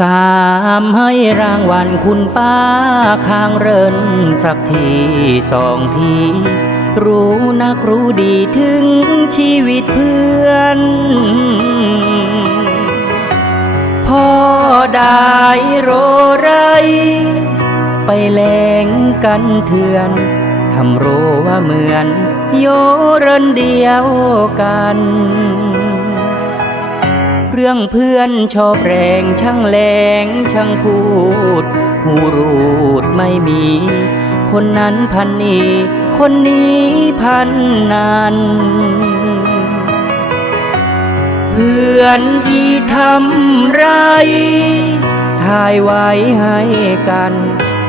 สามให้รางวัลคุณป้าข้างเรินสักทีสองที รู้นักรู้ดีถึงชีวิตเพื่อน พ่อได้โรไรไปแลงกันเถื่อนทำโรว่าเหมือน โยเรนเดียวกัน เรื่องเพื่อนชอบแรงช่างแรงช่างพูด หูรูดไม่มี คนนั้นพันนี้ คนนี้พันนั้นเพื่อนอีทำไร ถ่ายไว้ให้กัน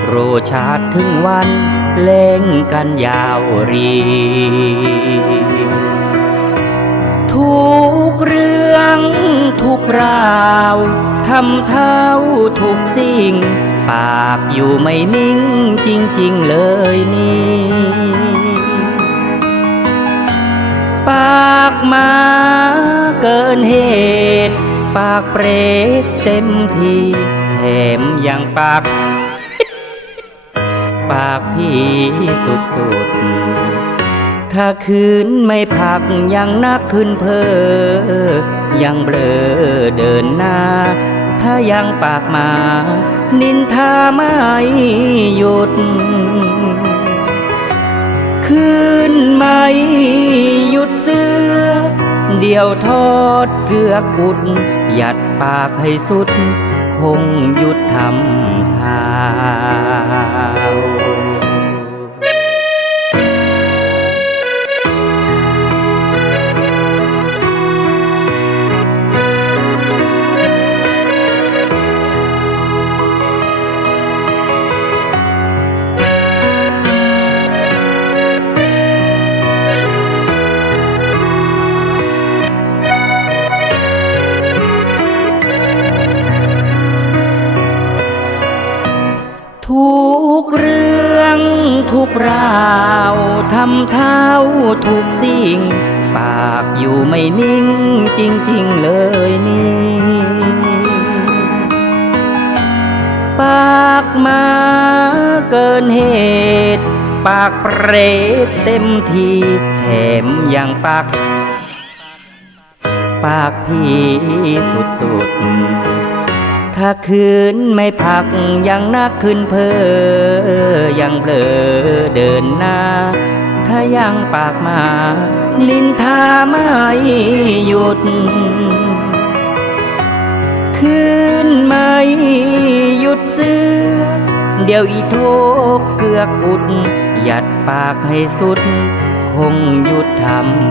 โรชาติถึงวันเล่งกันยาวรี ทุกราวทำเท่าทุกสิ่ง ปากอยู่ไม่นิ่งจริง ๆ เลยนี่ ปากมาเกินเหตุ ปากเปรตเต็มทีแถมยังปาก ปากพี่สุดๆ ถ้าคืนไม่พักยังนักขึ้นเพอยังเบลอเดินหน้า ถ้ายังปากมา นินทาไม่หยุด คืนไม่หยุดเสื้อ เดี่ยวทอดเกือกอุด หยัดปากให้สุด คงหยุดทำทา ราวทำเท่าทุกสิ่ง ปากอยู่ไม่นิ่งจริง ๆ เลยนี่ ปากมาเกินเหตุ ปากเปรตเต็มทีแถมยังปาก ปากพี่สุดๆ ถ้าคืนไม่พักยังนักขึ้นเพอยังเบลอเดินหน้า ถ้ายังปากมานินทาไม่หยุด คืนไม่หยุดเสื้อ เดี๋ยวอีโทกเกือกอุด หยัดปากให้สุด คงหยุดทำ